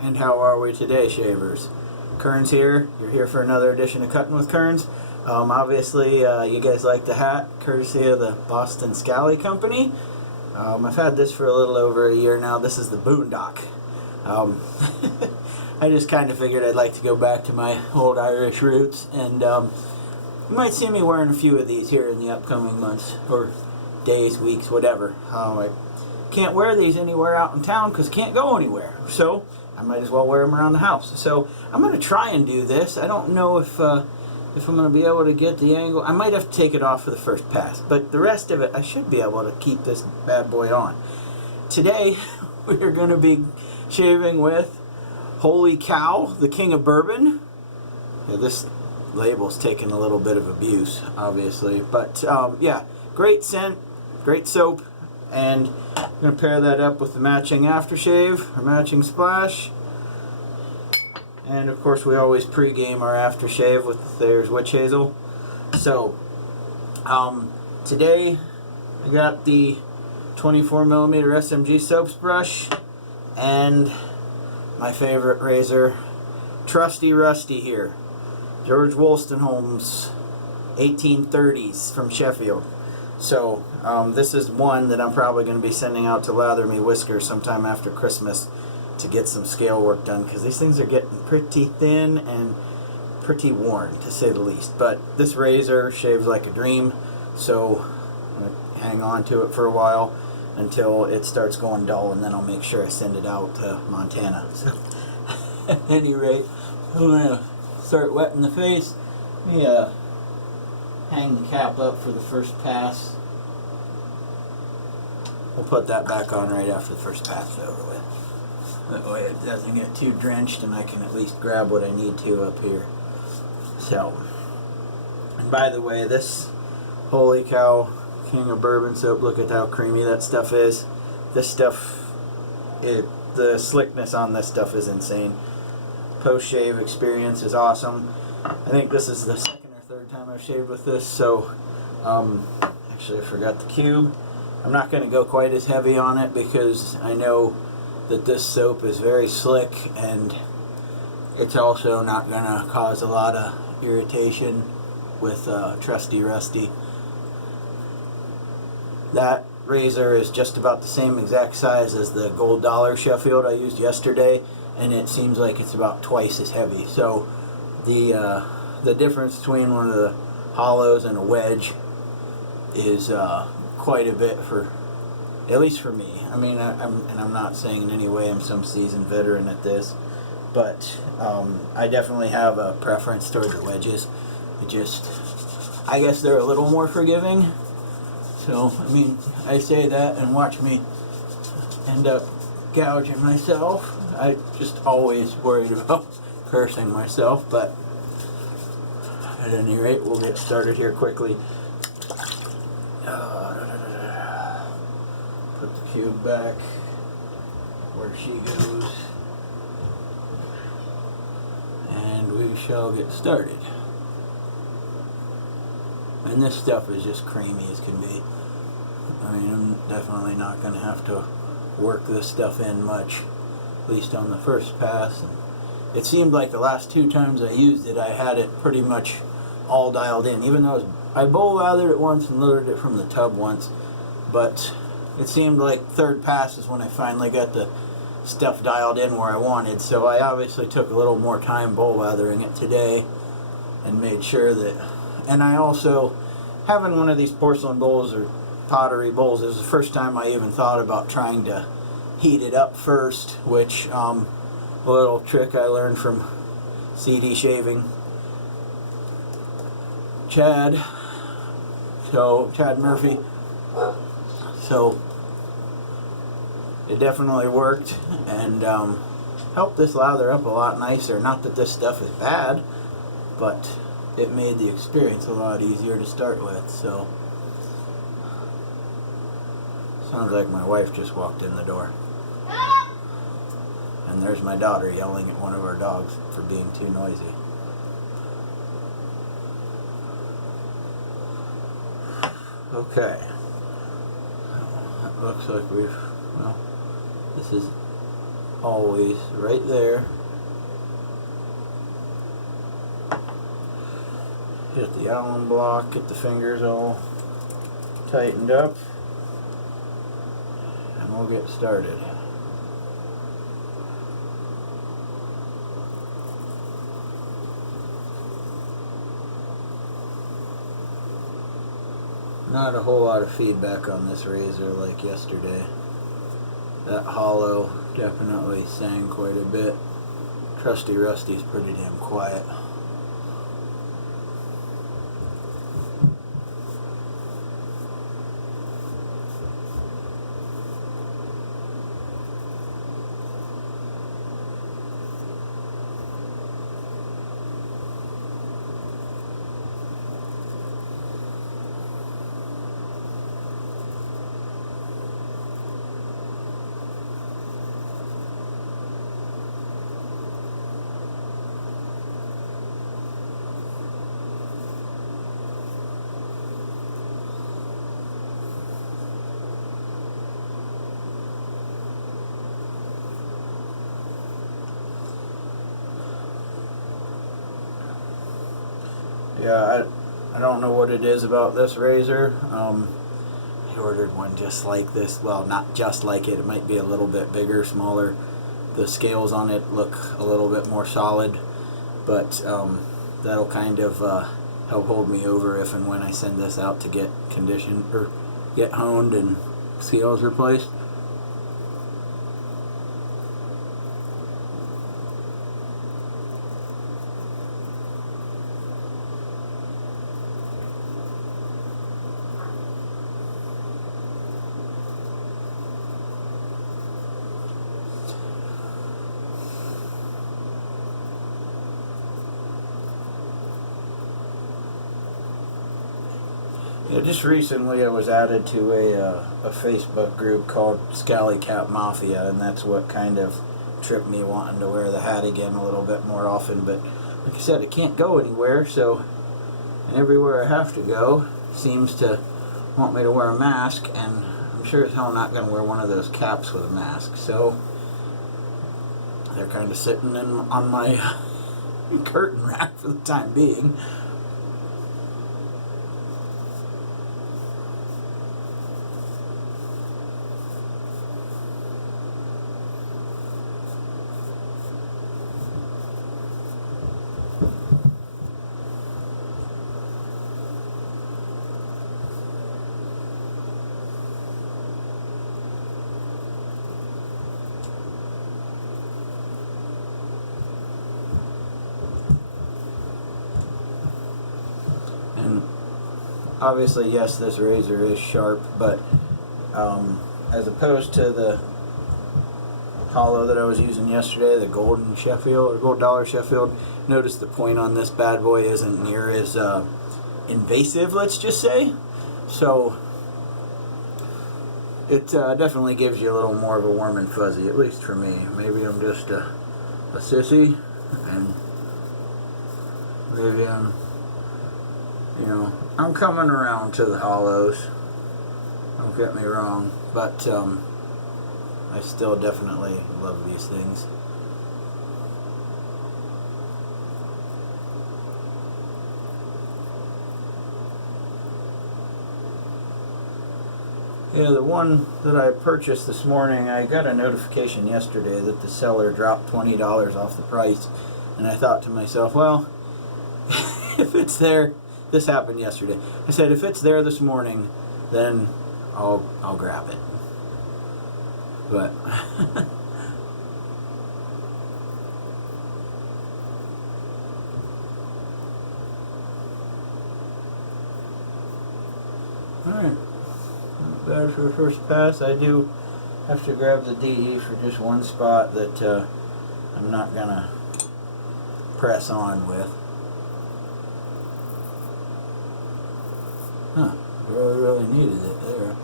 And how are we today, shavers? Kearnz here. You're here for another edition of Cutting with Kearnz. Obviously, you guys like the hat, courtesy of the Boston Scally Company. I've had this for a little over a year now. This is the Boondock. I just kind of figured I'd like to go back to my old Irish roots, and you might see me wearing a few of these here in the upcoming months, or days, weeks, whatever. I can't wear these anywhere out in town because I can't go anywhere, so I might as well wear them around the house. So I'm going to try and do this. I don't know if I'm going to be able to get the angle. I might have to take it off for the first pass, but the rest of it I should be able to keep this bad boy on. Today we're going to be shaving with Holy Cow, the King of Bourbon. Yeah, this label's taken a little bit of abuse, obviously, but yeah, great scent, great soap, and I'm going to pair that up with the matching aftershave, or matching splash. And of course we always pre-game our aftershave with the Thayer's Witch Hazel. So today I got the 24mm SMG soaps brush and my favorite razor, Trusty Rusty here. George Wolstenholme's 1830s from Sheffield. So this is one that I'm probably going to be sending out to lather me whiskers sometime after Christmas to get some scale work done, because these things are getting pretty thin and pretty worn, to say the least. But this razor shaves like a dream, so I'm going to hang on to it for a while until it starts going dull, and then I'll make sure I send it out to Montana. So at any rate, I'm going to start wetting the face. Let me hang the cap up for the first pass. We'll put that back on right after the first pass is over with. That way it doesn't get too drenched and I can at least grab what I need to up here. So, and by the way, this Holy Cow King of Bourbon soap, look at how creamy that stuff is. This stuff, the slickness on this stuff is insane. Post-shave experience is awesome. I think this is the second or third time I've shaved with this, so actually I forgot the cube. I'm not going to go quite as heavy on it because I know that this soap is very slick, and it's also not going to cause a lot of irritation with Trusty Rusty. That razor is just about the same exact size as the Gold Dollar Sheffield I used yesterday, and it seems like it's about twice as heavy. So the difference between one of the hollows and a wedge is quite a bit, for at least for me. I mean, I'm not saying in any way I'm some seasoned veteran at this, but I definitely have a preference toward the wedges. I guess they're a little more forgiving. So, I mean, I say that and watch me end up gouging myself. I just always worried about cursing myself, but at any rate, we'll get started here quickly. Put the cube back where she goes, and we shall get started. And this stuff is just creamy as can be. I mean, I'm definitely not going to have to work this stuff in much, at least on the first pass. And it seemed like the last two times I used it, I had it pretty much all dialed in, even though I bowl lathered it once and loaded it from the tub once, but it seemed like third pass is when I finally got the stuff dialed in where I wanted. So I obviously took a little more time bowl lathering it today and made sure that, and I also, having one of these porcelain bowls or pottery bowls, it was the first time I even thought about trying to heat it up first, which a little trick I learned from CD shaving Chad Murphy. So it definitely worked and helped this lather up a lot nicer. Not that this stuff is bad, but it made the experience a lot easier to start with. So sounds like my wife just walked in the door. And there's my daughter yelling at one of our dogs for being too noisy. Okay. It looks like we've, well, this is always right there. Hit the Allen block, get the fingers all tightened up, and we'll get started. Not a whole lot of feedback on this razor like yesterday. That hollow definitely sang quite a bit. Trusty Rusty's pretty damn quiet. Yeah, I don't know what it is about this razor. I ordered one just like this. Well, not just like it. It might be a little bit bigger, smaller. The scales on it look a little bit more solid, but that'll kind of help hold me over if and when I send this out to get conditioned or get honed and scales replaced. Yeah, just recently I was added to a Facebook group called Scally Cap Mafia, and that's what kind of tripped me wanting to wear the hat again a little bit more often. But like I said, I can't go anywhere, so everywhere I have to go seems to want me to wear a mask, and I'm sure as hell not going to wear one of those caps with a mask. So they're kind of sitting on my curtain rack for the time being. And obviously, yes, this razor is sharp, but as opposed to the hollow that I was using yesterday, the golden Sheffield or gold dollar Sheffield, notice the point on this bad boy isn't near as invasive, let's just say. So it definitely gives you a little more of a warm and fuzzy, at least for me. Maybe I'm just a sissy, and maybe I'm coming around to the hollows. Don't get me wrong, but I still definitely love these things. Yeah, the one that I purchased this morning, I got a notification yesterday that the seller dropped $20 off the price, and I thought to myself, well, if it's there, this happened yesterday. I said, if it's there this morning, then I'll grab it. But alright, not bad for a first pass. I do have to grab the DE for just one spot that I'm not gonna press on with. Huh, really needed it there.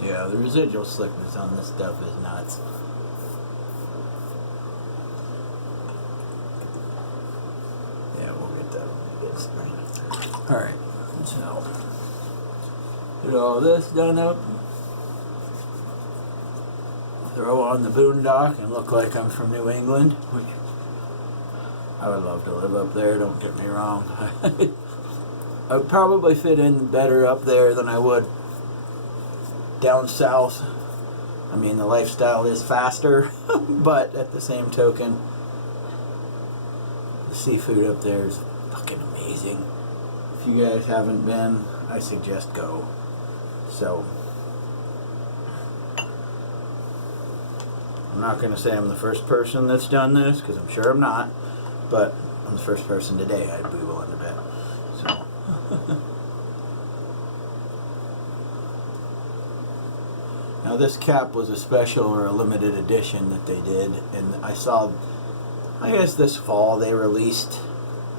Yeah, the residual slickness on this stuff is nuts. Alright, so get all this done up. Throw on the boondock and look like I'm from New England, which I would love to live up there, don't get me wrong. I would probably fit in better up there than I would down south. I mean, the lifestyle is faster, but at the same token, the seafood up there is fucking amazing. If you guys haven't been, I suggest go. So, I'm not going to say I'm the first person that's done this, because I'm sure I'm not, but I'm the first person today, I'd be willing to bet. So. Now this cap was a special or a limited edition that they did, and I saw, I guess this fall they released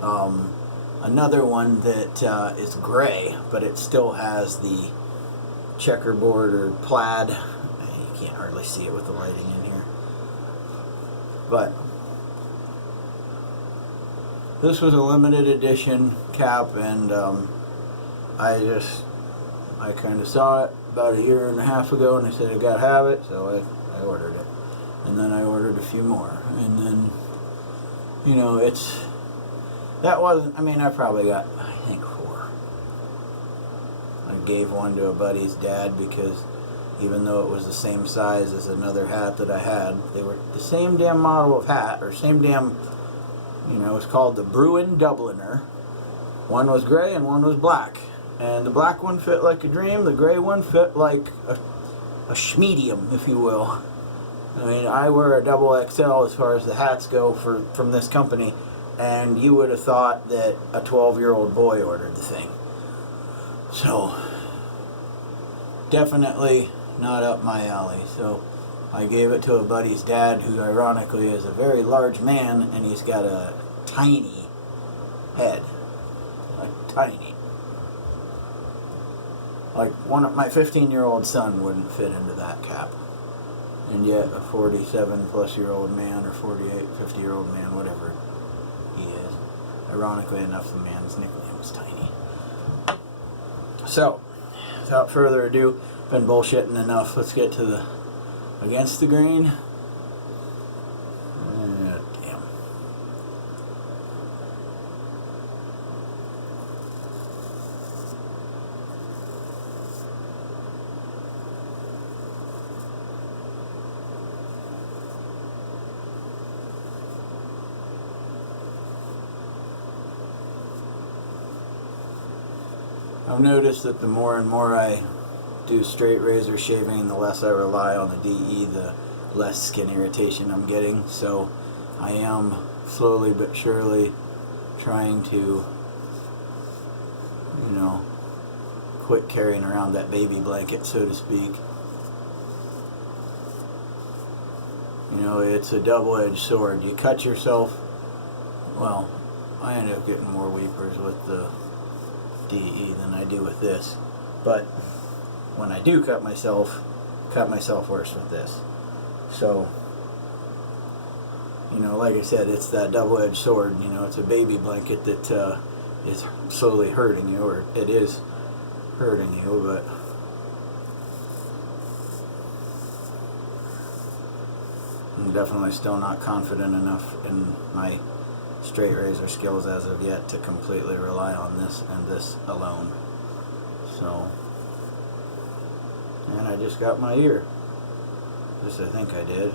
another one that is gray, but it still has the checkerboard or plaid. You can't hardly see it with the lighting in here. But this was a limited edition cap, and I kind of saw it about a year and a half ago, and I said I gotta have it, so I ordered it. And then I ordered a few more, and then, you know, that wasn't, I mean, I probably got, I think, 4. I gave one to a buddy's dad because even though it was the same size as another hat that I had, they were the same damn model of hat, or same damn, you know, it's called the Bruin Dubliner. One was gray and one was black. And the black one fit like a dream, the gray one fit like a schmedium, if you will. I mean, I wear a double XL as far as the hats go from this company, and you would have thought that a 12-year-old boy ordered the thing. So, definitely not up my alley. So, I gave it to a buddy's dad, who ironically is a very large man, and he's got a tiny head. Tiny. Like, my 15-year-old son wouldn't fit into that cap. And yet, a 47-plus-year-old man, or 48, 50-year-old man, whatever he is. Ironically enough, the man's nickname is Tiny. So, without further ado, been bullshitting enough. Let's get to the against the grain. Damn. I've noticed that the more and more I do straight razor shaving, the less I rely on the DE, the less skin irritation I'm getting. So I am slowly but surely trying to, you know, quit carrying around that baby blanket, so to speak. You know, it's a double-edged sword. You cut yourself, well, I end up getting more weepers with the DE than I do with this, but when I do cut myself worse with this. So, you know, like I said, it's that double-edged sword. You know, it's a baby blanket that is slowly hurting you, or it is hurting you, but I'm definitely still not confident enough in my straight razor skills as of yet to completely rely on this and this alone. So, and I just got my ear. At least I think I did.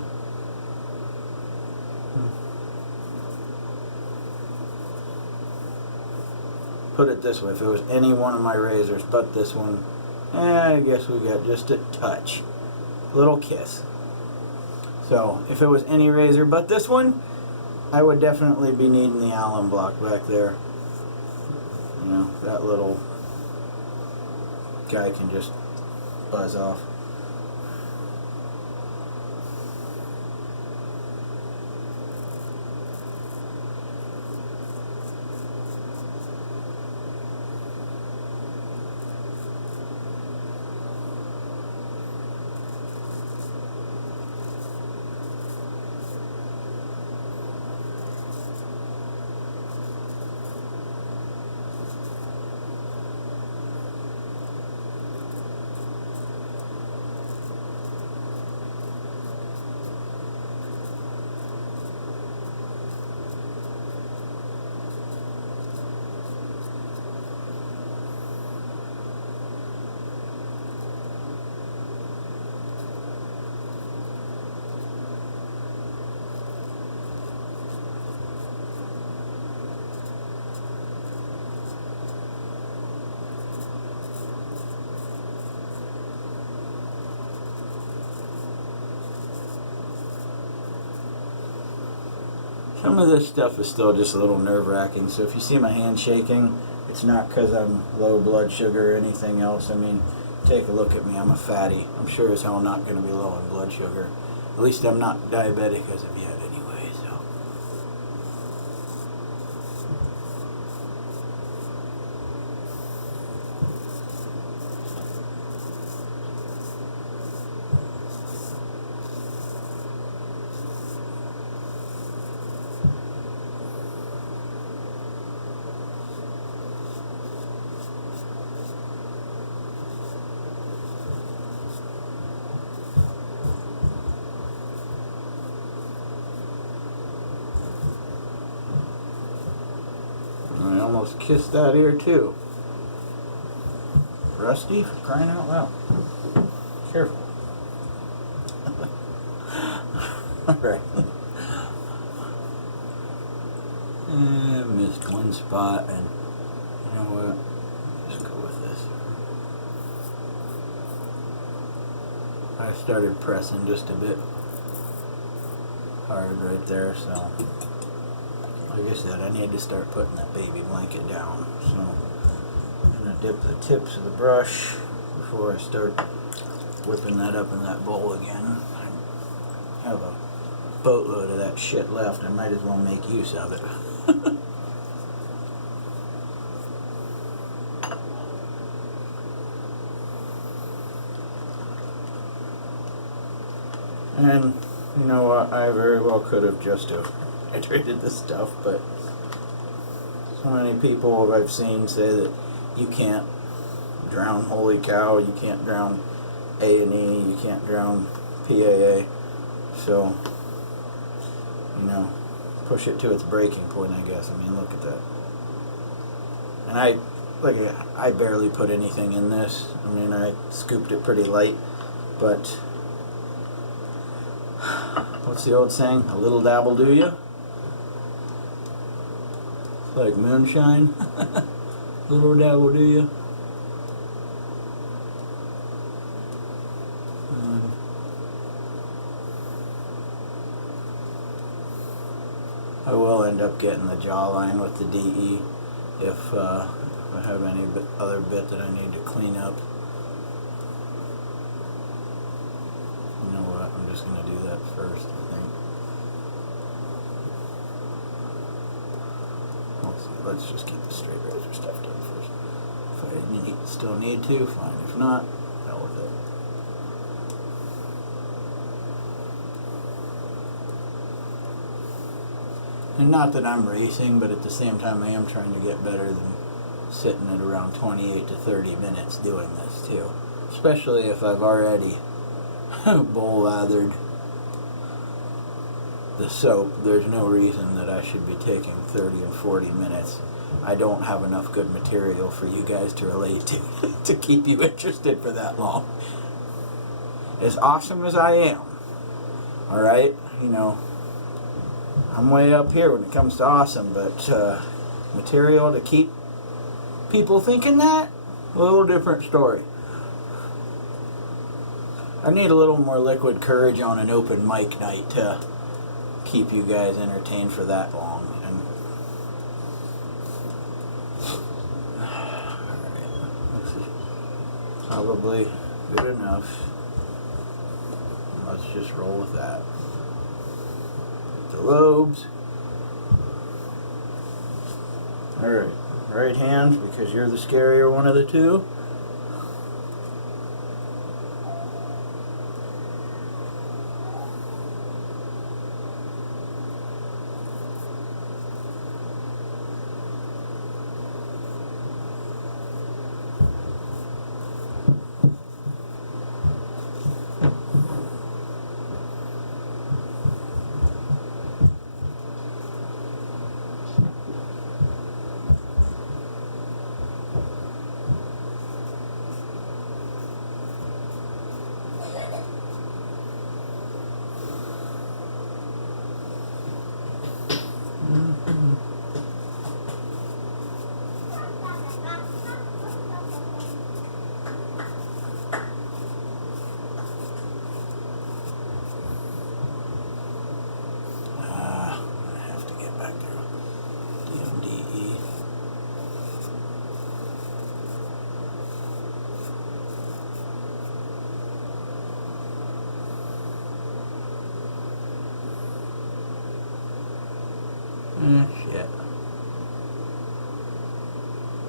Put it this way, if it was any one of my razors but this one, I guess we got just a touch. Little kiss. So, if it was any razor but this one, I would definitely be needing the Allen block back there. You know, that little guy can just buzz off. Some of this stuff is still just a little nerve-wracking, so if you see my hand shaking, it's not because I'm low blood sugar or anything else. I mean, take a look at me. I'm a fatty. I'm sure as hell not going to be low in blood sugar. At least I'm not diabetic as of yet anyway, so. I almost kissed that ear too. Rusty, for crying out loud. Careful. Alright. Missed one spot, and you know what? Just go with this. I started pressing just a bit hard right there, so like I said, I need to start putting that baby blanket down. So I'm going to dip the tips of the brush before I start whipping that up in that bowl again. I have a boatload of that shit left. I might as well make use of it. And you know what, I very well could have just hydrated this stuff, but so many people I've seen say that you can't drown Holy Cow, you can't drown A&E, you can't drown PAA, so, you know, push it to its breaking point, I guess. I mean, look at that. And I barely put anything in this. I mean, I scooped it pretty light, but what's the old saying? A little dabble do ya? It's like moonshine. Little dabble do ya? I will end up getting the jawline with the DE if I have any other bit that I need to clean up. You know what? I'm just going to do that first, I think. Let's just keep the straight razor stuff done first. If I still need to, fine. If not, hell with it. And not that I'm racing, but at the same time I am trying to get better than sitting at around 28 to 30 minutes doing this too. Especially if I've already bowl lathered the soap. There's no reason that I should be taking 30 and 40 minutes. I don't have enough good material for you guys to relate to keep you interested for that long. As awesome as I am, alright, you know, I'm way up here when it comes to awesome, but material to keep people thinking that, a little different story. I need a little more liquid courage on an open mic night to keep you guys entertained for that long. And alright, this is probably good enough. Let's just roll with that. The lobes. Alright, right hand, because you're the scarier one of the two.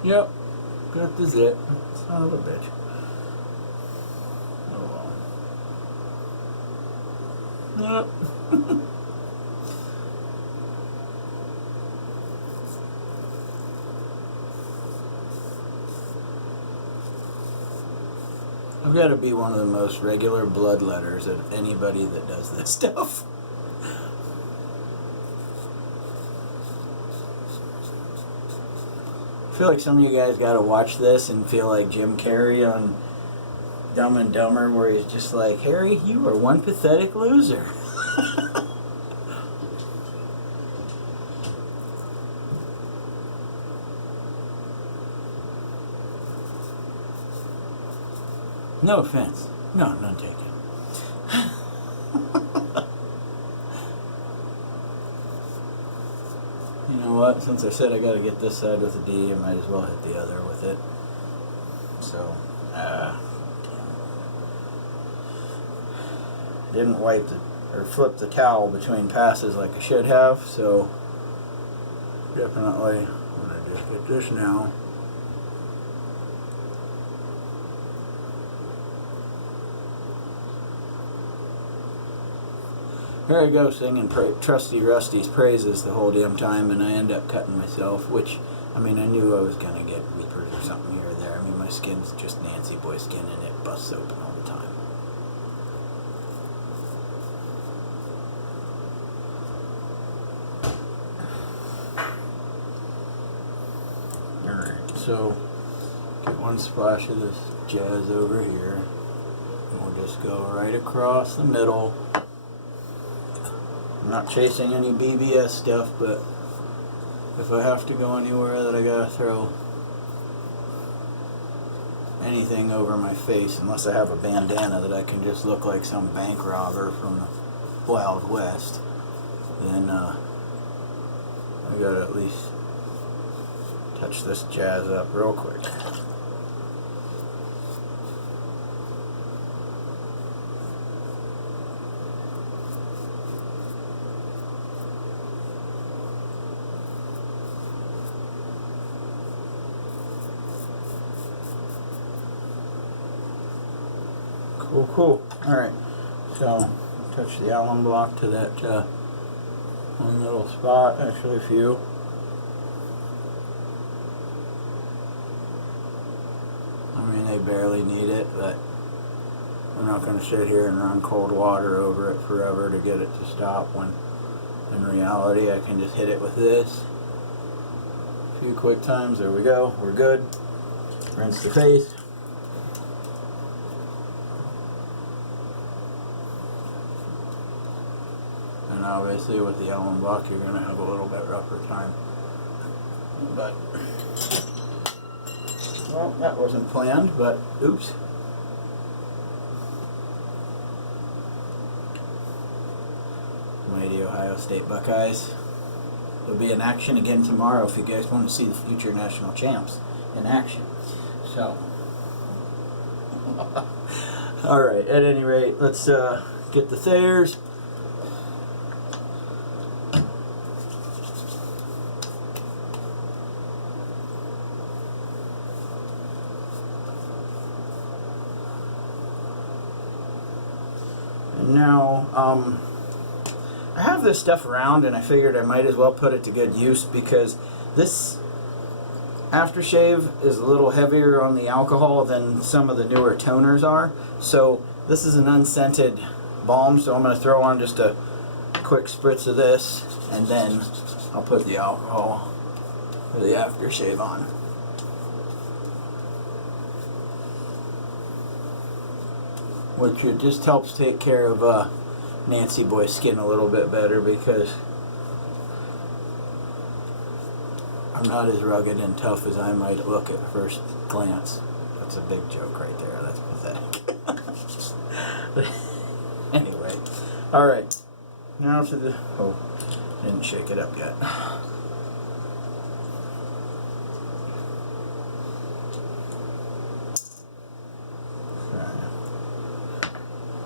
Yep. Got the zip. Son of a bitch. Oh well. Yep. I've got to be one of the most regular bloodletters of anybody that does this stuff. I feel like some of you guys got to watch this and feel like Jim Carrey on Dumb and Dumber, where he's just like, Harry, you are one pathetic loser. No offense. No, none taken. You know what? Since I said I got to get this side with a D, I might as well hit the other with it. So, didn't wipe or flip the towel between passes like I should have. So, definitely, I'm gonna just get this now. Here I go singing Trusty Rusty's praises the whole damn time, and I end up cutting myself, which, I mean, I knew I was going to get weepers or something here or there. I mean, my skin's just Nancy boy skin, and it busts open all the time. Alright, so, get one splash of this jazz over here, and we'll just go right across the middle. I'm not chasing any BBS stuff, but if I have to go anywhere that I gotta throw anything over my face, unless I have a bandana that I can just look like some bank robber from the Wild West, then I gotta at least touch this jazz up real quick. Cool. Alright, so touch the alum block to that one little spot, actually a few. I mean, they barely need it, but I'm not going to sit here and run cold water over it forever to get it to stop, when in reality I can just hit it with this. A few quick times, there we go, we're good. Rinse the face. And obviously with the alum block you're going to have a little bit rougher time. But, well, that wasn't planned, but oops. Mighty Ohio State Buckeyes. They'll be in action again tomorrow if you guys want to see the future national champs in action. So, alright, at any rate, let's get the Thayers. Now, I have this stuff around and I figured I might as well put it to good use, because this aftershave is a little heavier on the alcohol than some of the newer toners are. So this is an unscented balm, so I'm going to throw on just a quick spritz of this, and then I'll put the alcohol for the aftershave on. Which it just helps take care of Nancy boy's skin a little bit better, because I'm not as rugged and tough as I might look at first glance. That's a big joke right there. That's pathetic. Anyway, alright. Now to the... Oh, didn't shake it up yet.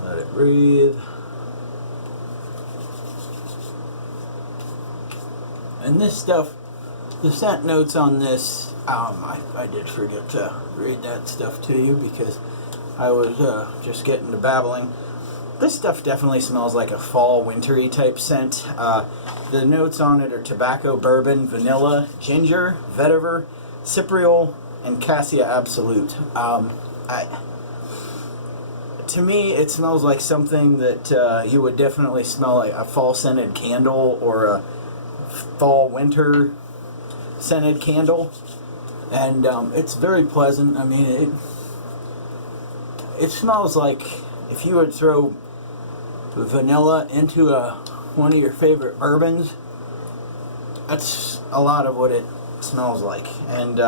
Let it breathe. And this stuff The scent notes on this, I did forget to read that stuff to you because I was just getting to babbling. This stuff definitely smells like a fall, wintry type scent. The notes on it are tobacco, bourbon, vanilla, ginger, vetiver, cypriol, and cassia absolute. To me, it smells like something that you would definitely smell like a fall scented candle or a fall winter scented candle, and it's very pleasant. I mean, it smells like if you would throw vanilla into one of your favorite bourbons. That's a lot of what it smells like, and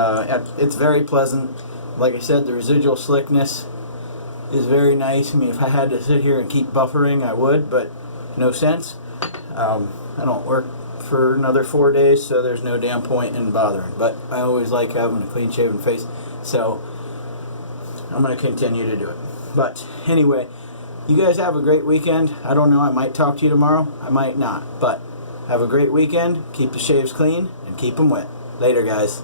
it's very pleasant. Like I said, the residual slickness is very nice. I mean, if I had to sit here and keep buffering, I would, but no sense. I don't work for another 4 days, so there's no damn point in bothering. But I always like having a clean shaven face, so I'm going to continue to do it. But anyway, you guys have a great weekend. I don't know, I might talk to you tomorrow, I might not, but have a great weekend. Keep the shaves clean and keep them wet. Later, guys.